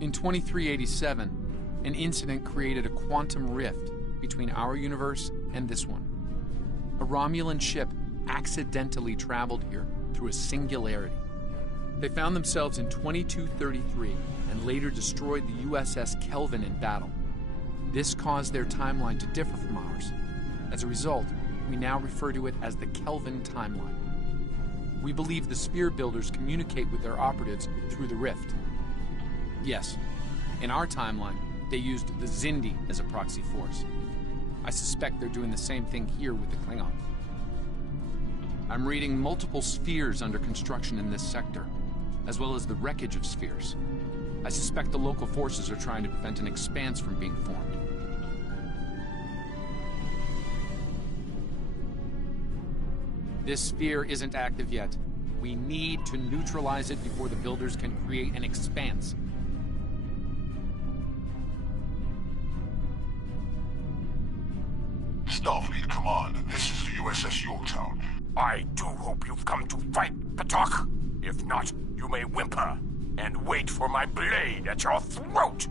In 2387, an incident created a quantum rift between our universe and this one. A Romulan ship accidentally traveled here through a singularity. They found themselves in 2233 and later destroyed the USS Kelvin in battle. This caused their timeline to differ from ours. As a result, we now refer to it as the Kelvin timeline. We believe the Sphere Builders communicate with their operatives through the rift. Yes, in our timeline, they used the Xindi as a proxy force. I suspect they're doing the same thing here with the Klingon. I'm reading multiple spheres under construction in this sector, as well as the wreckage of spheres. I suspect the local forces are trying to prevent an expanse from being formed. This sphere isn't active yet. We need to neutralize it before the builders can create an expanse. Starfleet Command, this is the USS Yorktown. I do hope you've come to fight, Patok. If not, you may whimper and wait for my blade at your throat.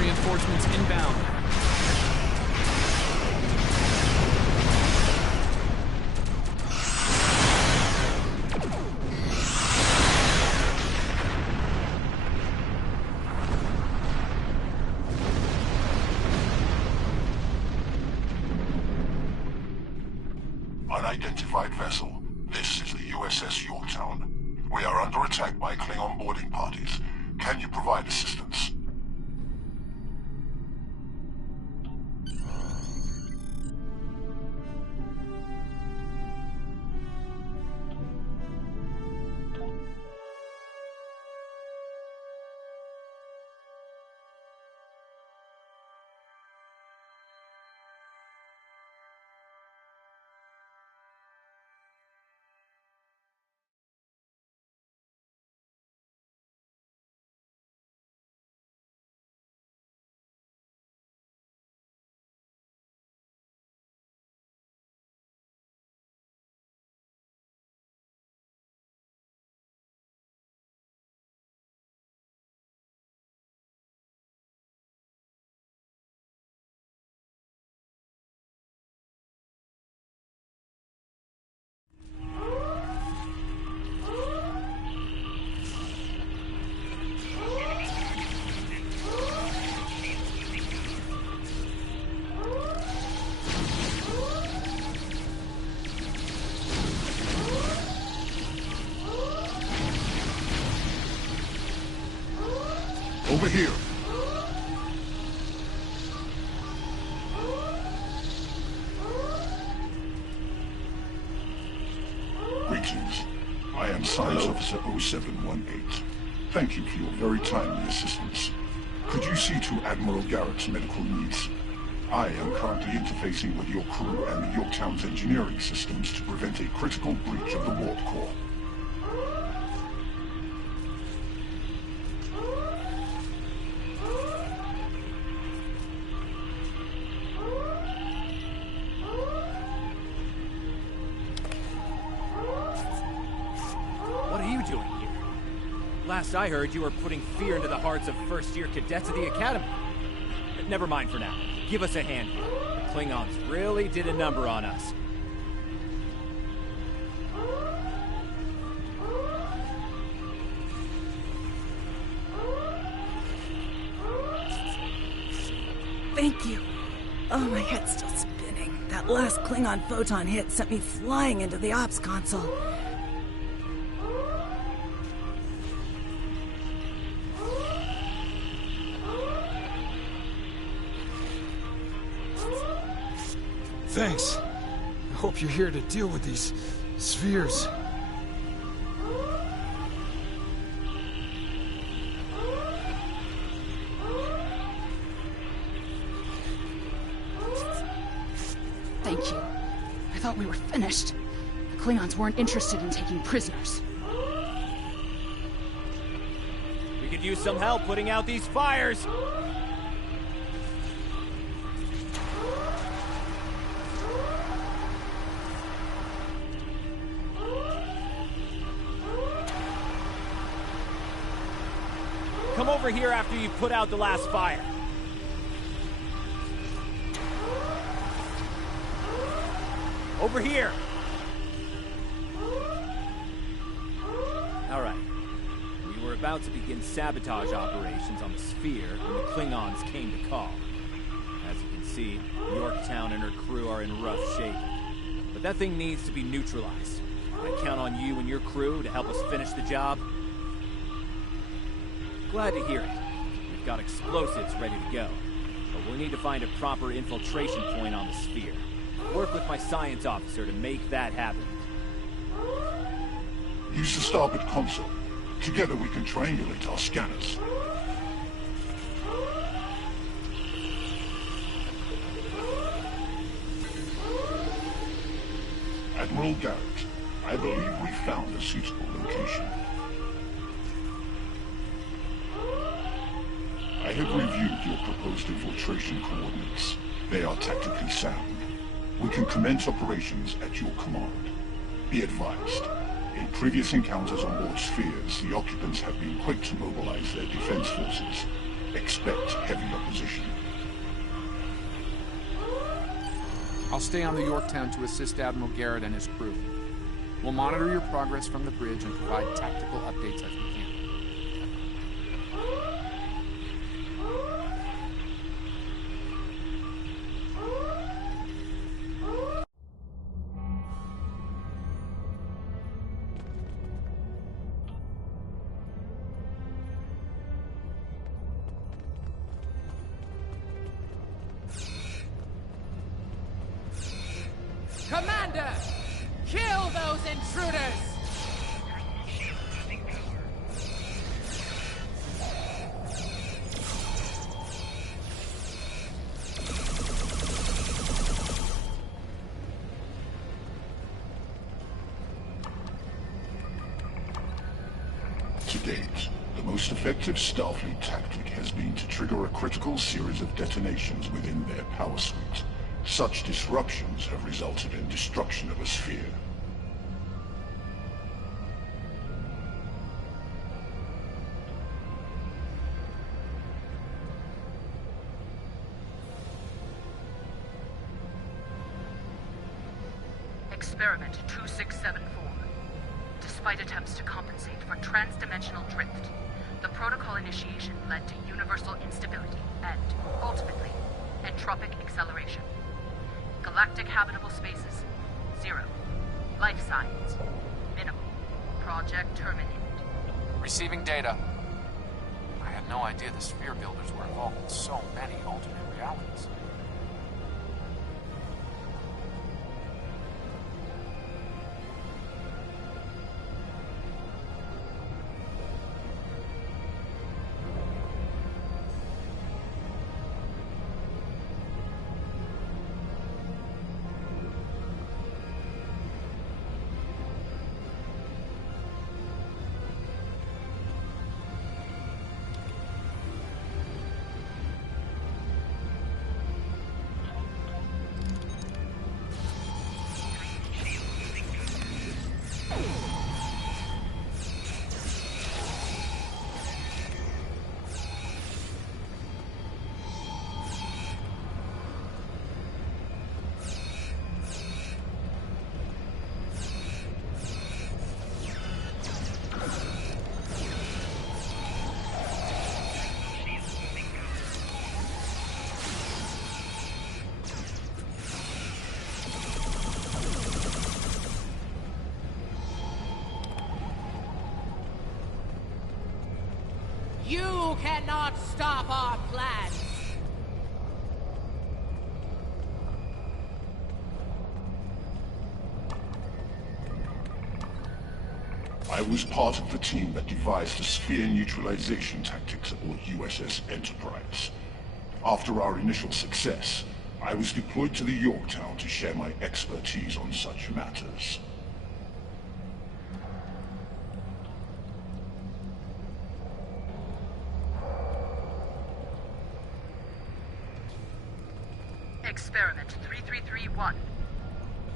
Reinforcements inbound. Unidentified vessel. This is the USS Yorktown. We are under attack by Klingon boarding parties. Can you provide assistance? Over here. Greetings. I am Science Officer 0718. Thank you for your very timely assistance. Could you see to Admiral Garrett's medical needs? I am currently interfacing with your crew and the Yorktown's engineering systems to prevent a critical breach of the warp core. What are you doing here? Last I heard, you were putting fear into the hearts of first-year cadets at the Academy. Never mind for now. Give us a hand here. The Klingons really did a number on us. Thank you. Oh, my head's still spinning. That last Klingon photon hit sent me flying into the ops console. Thanks. I hope you're here to deal with these spheres. Thank you. I thought we were finished. The Klingons weren't interested in taking prisoners. We could use some help putting out these fires! Come over here after you put out the last fire. Over here. All right. We were about to begin sabotage operations on the sphere when the Klingons came to call. As you can see, Yorktown and her crew are in rough shape. But that thing needs to be neutralized. I count on you and your crew to help us finish the job. Glad to hear it. We've got explosives ready to go. But we'll need to find a proper infiltration point on the sphere. Work with my science officer to make that happen. Use the starboard console. Together we can triangulate our scanners. Admiral Garrett, I believe we found a suitable location. I have reviewed your proposed infiltration coordinates. They are tactically sound. We can commence operations at your command. Be advised, in previous encounters on board spheres, the occupants have been quick to mobilize their defense forces. Expect heavy opposition. I'll stay on the Yorktown to assist Admiral Garrett and his crew. We'll monitor your progress from the bridge and provide tactical updates as we can. Commander! Kill those intruders! To date, the most effective Starfleet tactic has been to trigger a critical series of detonations within their power suite. Such disruptions have resulted in destruction of a sphere. Experiment 2674. Despite attempts to compensate for transdimensional drift, the protocol initiation led to universal instability and, ultimately, entropic acceleration. Galactic habitable spaces, 0. Life signs, minimal. Project terminated. Receiving data. I had no idea the sphere builders were involved in so many alternate realities. You cannot stop our plans! I was part of the team that devised the sphere neutralization tactics aboard USS Enterprise. After our initial success, I was deployed to the Yorktown to share my expertise on such matters. Experiment 3331.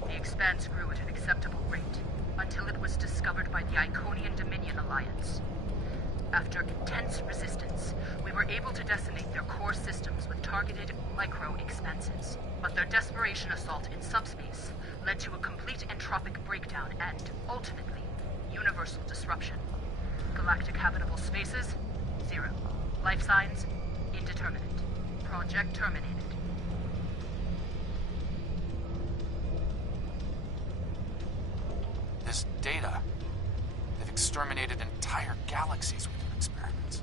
The Expanse grew at an acceptable rate, until it was discovered by the Iconian Dominion Alliance. After intense resistance, we were able to decimate their core systems with targeted micro-expanses. But their desperation assault in subspace led to a complete entropic breakdown and, ultimately, universal disruption. Galactic habitable spaces, 0. Life signs, indeterminate. Project terminated. This data, they've exterminated entire galaxies with their experiments.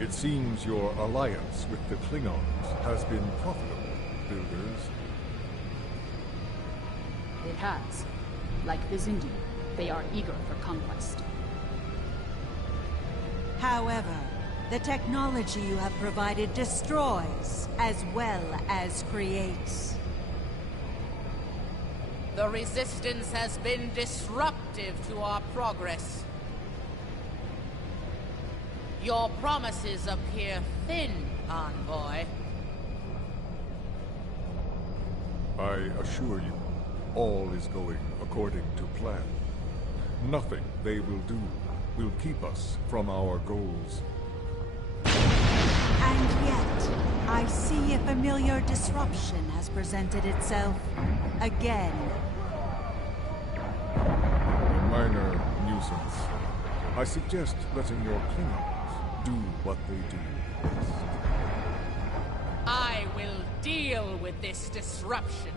It seems your alliance with the Klingons has been profitable, builders. It has. Like Vizindu, they are eager for conquest. However, the technology you have provided destroys as well as creates. The Resistance has been disruptive to our progress. Your promises appear thin, Envoy. I assure you, all is going according to plan. Nothing they will do will keep us from our goals. And yet, I see a familiar disruption has presented itself again. A minor nuisance. I suggest letting your Klingons do what they do best. I will deal with this disruption.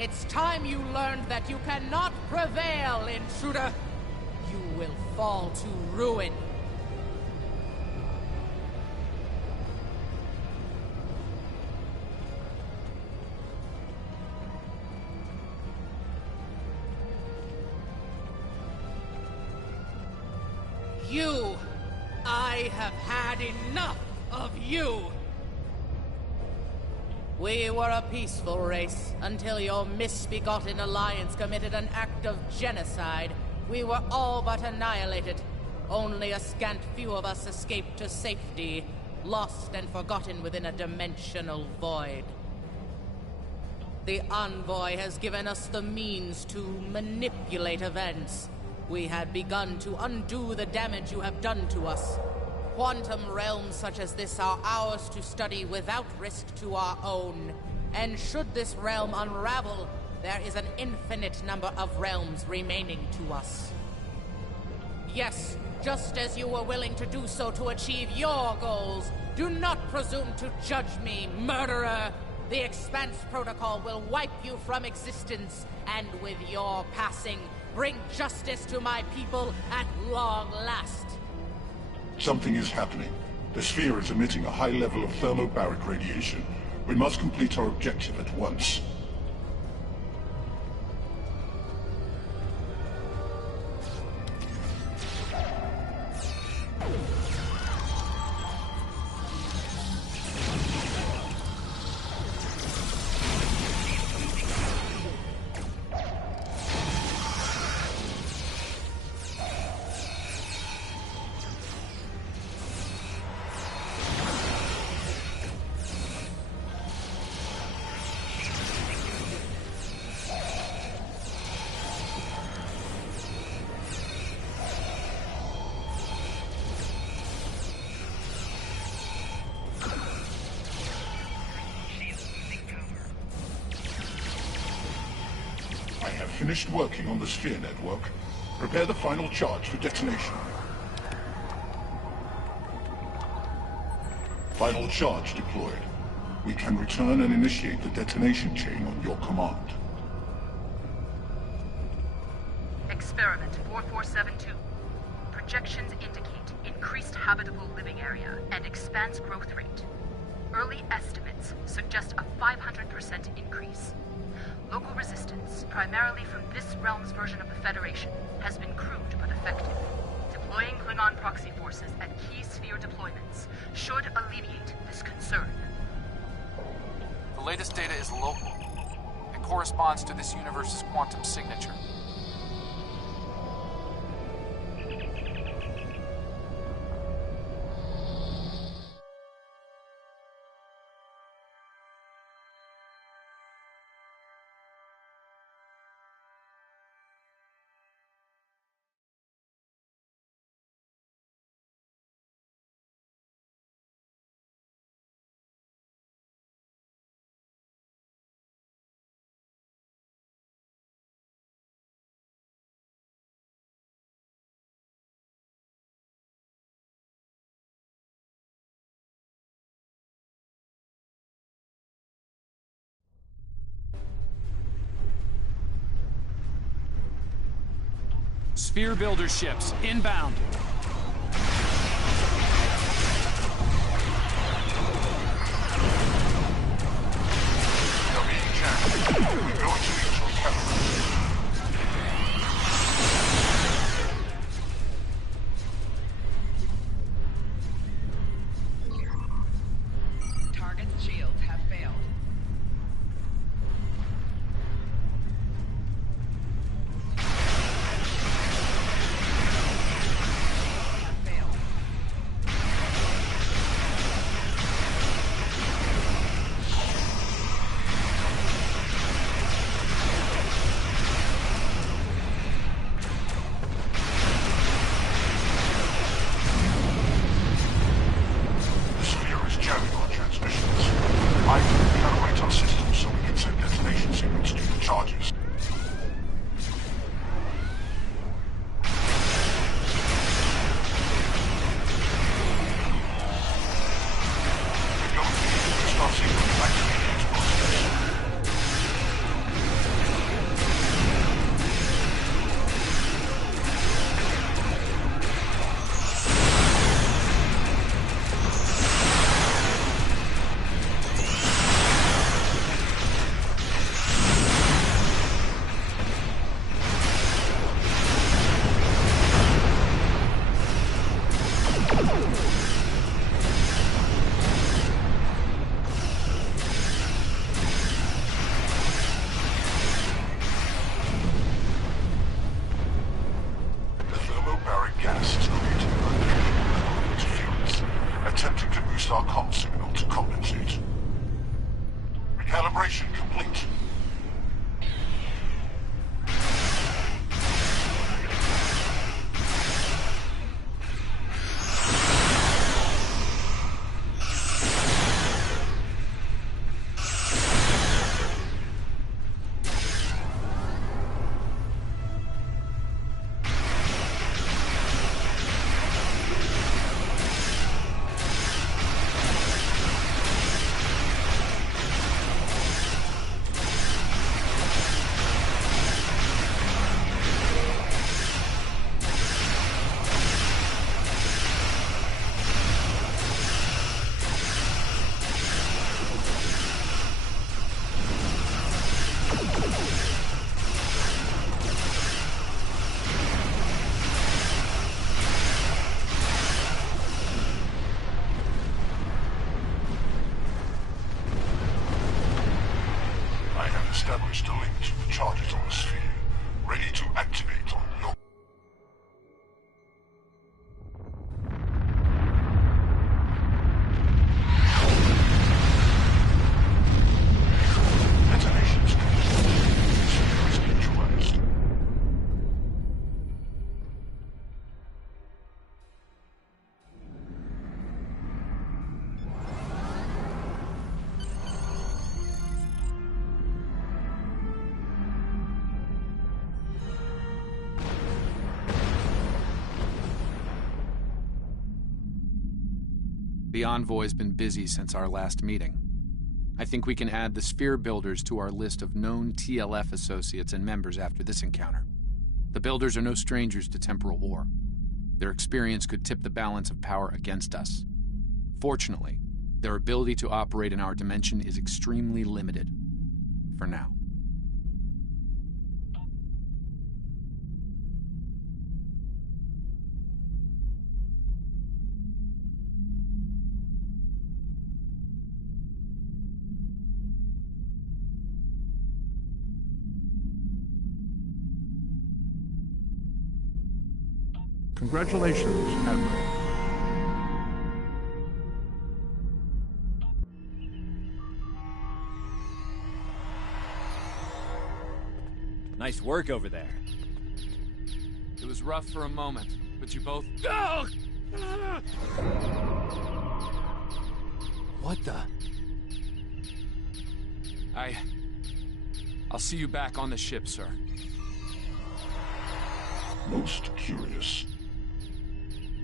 It's time you learned that you cannot prevail, intruder. You will fall to ruin. You! I have had enough of you! We were a peaceful race until your misbegotten alliance committed an act of genocide. We were all but annihilated. Only a scant few of us escaped to safety, lost and forgotten within a dimensional void. The Envoy has given us the means to manipulate events. We had begun to undo the damage you have done to us. Quantum realms such as this are ours to study without risk to our own. And should this realm unravel, there is an infinite number of realms remaining to us. Yes, just as you were willing to do so to achieve your goals, do not presume to judge me, murderer! The Expanse Protocol will wipe you from existence, and with your passing, bring justice to my people at long last. Something is happening. The sphere is emitting a high level of thermobaric radiation. We must complete our objective at once. Finished working on the sphere network. Prepare the final charge for detonation. Final charge deployed. We can return and initiate the detonation chain on your command. Experiment 4472. Projections indicate increased habitable living area and expanse growth rate. Early estimates suggest a 500% increase. Local resistance, primarily from this realm's version of the Federation, has been crude but effective. Deploying Klingon proxy forces at key sphere deployments should alleviate this concern. The latest data is local. It corresponds to this universe's quantum signature. Sphere builder ships, inbound. They're being jacked. We're going to neutral territory. Target's shields have failed. adjust our comm signal to compensate. Recalibration complete. Established a link to the charges on the sphere, ready to activate on your... Detonations complete. Sphere is neutralized. The Envoy's been busy since our last meeting. I think we can add the Sphere Builders to our list of known TLF associates and members after this encounter. The Builders are no strangers to temporal war. Their experience could tip the balance of power against us. Fortunately, their ability to operate in our dimension is extremely limited. For now. Congratulations, Admiral. Nice work over there. It was rough for a moment, but you both... What the... I'll see you back on the ship, sir. Most curious.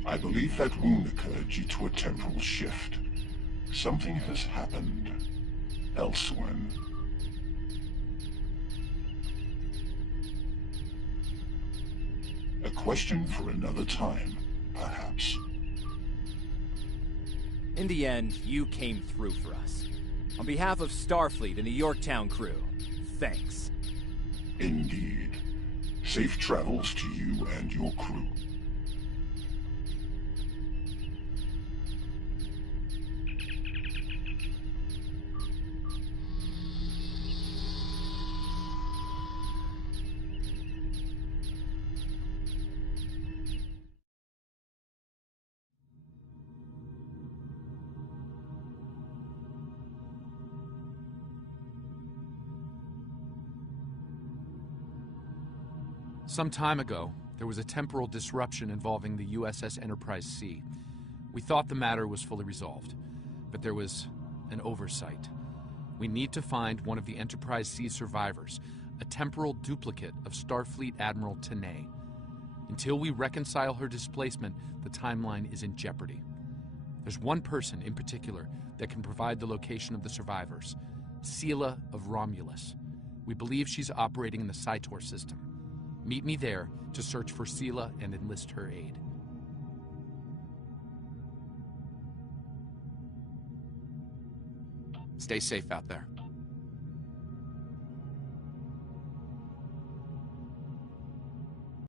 I believe that wound occurred due to a temporal shift. Something has happened elsewhere. A question for another time, perhaps. In the end, you came through for us. On behalf of Starfleet and the Yorktown crew, thanks. Indeed. Safe travels to you and your crew. Some time ago, there was a temporal disruption involving the USS Enterprise C. We thought the matter was fully resolved, but there was an oversight. We need to find one of the Enterprise C survivors, a temporal duplicate of Starfleet Admiral Tanay. Until we reconcile her displacement, the timeline is in jeopardy. There's one person in particular that can provide the location of the survivors, Sela of Romulus. We believe she's operating in the Cytor system. Meet me there to search for Sela and enlist her aid. Stay safe out there.